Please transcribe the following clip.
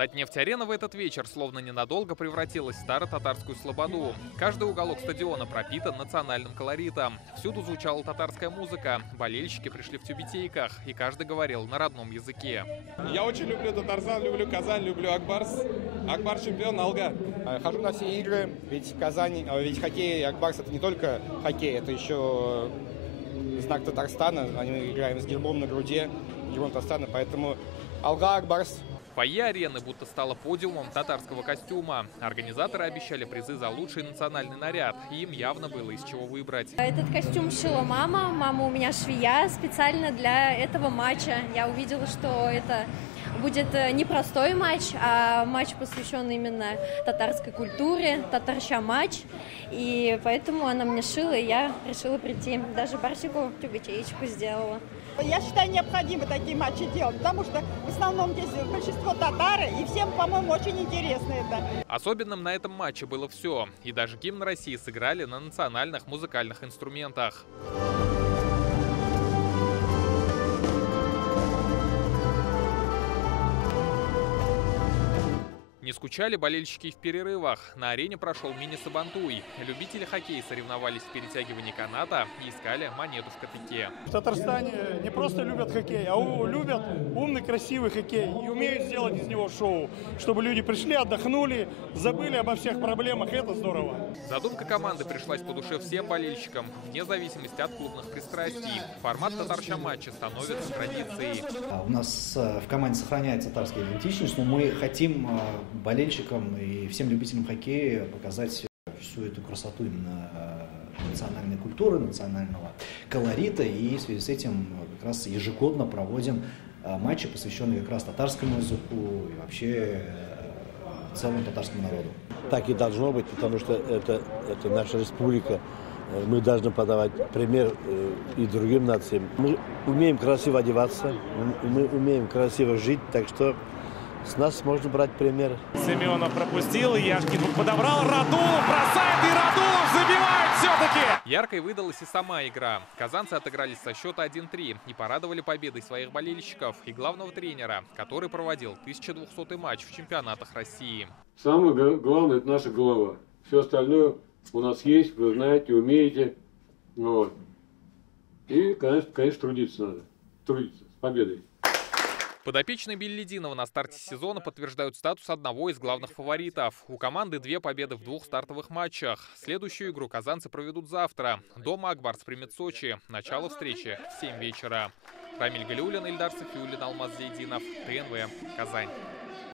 Татнефть-арена в этот вечер словно ненадолго превратилась в старо-татарскую слободу. Каждый уголок стадиона пропитан национальным колоритом. Всюду звучала татарская музыка, болельщики пришли в тюбетейках, и каждый говорил на родном языке. Я очень люблю Татарстан, люблю Казань, люблю Акбарс. Акбарс чемпион, Алга. Хожу на все игры, ведь ведь хоккей и Акбарс — это не только хоккей, это еще знак Татарстана. Мы играем с гербом на груди, гербом Татарстана, поэтому Алга, Акбарс. Фойе арены будто стало подиумом татарского костюма. Организаторы обещали призы за лучший национальный наряд. И им явно было из чего выбрать. Этот костюм шила мама. Мама у меня швея специально для этого матча. Я увидела, что это будет не простой матч, а матч, посвященный именно татарской культуре, татарща-матч. И поэтому она мне шила, и я решила прийти. Даже барсику тюбетеечку сделала. Я считаю, необходимо такие матчи делать, потому что в основном здесь большинство татары, и всем, по-моему, очень интересно это. Особенным на этом матче было все. И даже гимн России сыграли на национальных музыкальных инструментах. Не скучали болельщики и в перерывах. На арене прошел мини-сабантуй. Любители хоккея соревновались в перетягивании каната и искали монету в копейке. В Татарстане не просто любят хоккей, а любят умный, красивый хоккей. И умеют сделать из него шоу, чтобы люди пришли, отдохнули, забыли обо всех проблемах. Это здорово. Задумка команды пришлась по душе всем болельщикам, вне зависимости от клубных пристрастий. Формат татарща-матча становится традицией. У нас в команде сохраняется татарская идентичность, но мы хотим болельщикам и всем любителям хоккея показать всю эту красоту именно национальной культуры, национального колорита. И в связи с этим как раз ежегодно проводим матчи, посвященные как раз татарскому языку и вообще целому татарскому народу. Так и должно быть, потому что это наша республика. Мы должны подавать пример и другим нациям. Мы умеем красиво одеваться, мы умеем красиво жить, так что с нас можно брать пример. Семенов пропустил, Яшкин подобрал, Радулов бросает, и Радулов забивает все-таки! Яркой выдалась и сама игра. Казанцы отыгрались со счета 1-3 и порадовали победой своих болельщиков и главного тренера, который проводил 1200-й матч в чемпионатах России. Самое главное — это наша голова. Все остальное у нас есть, вы знаете, умеете. Вот. И, конечно, трудиться надо. Трудиться с победой. Подопечные Беллидинова на старте сезона подтверждают статус одного из главных фаворитов. У команды 2 победы в 2 стартовых матчах. Следующую игру казанцы проведут завтра. Дома Акбарс примет Сочи. Начало встречи в 7 вечера. Рамиль Галиуллин, Ильдар Софиуллин, Алмаз Зейдинов, ТНВ, Казань.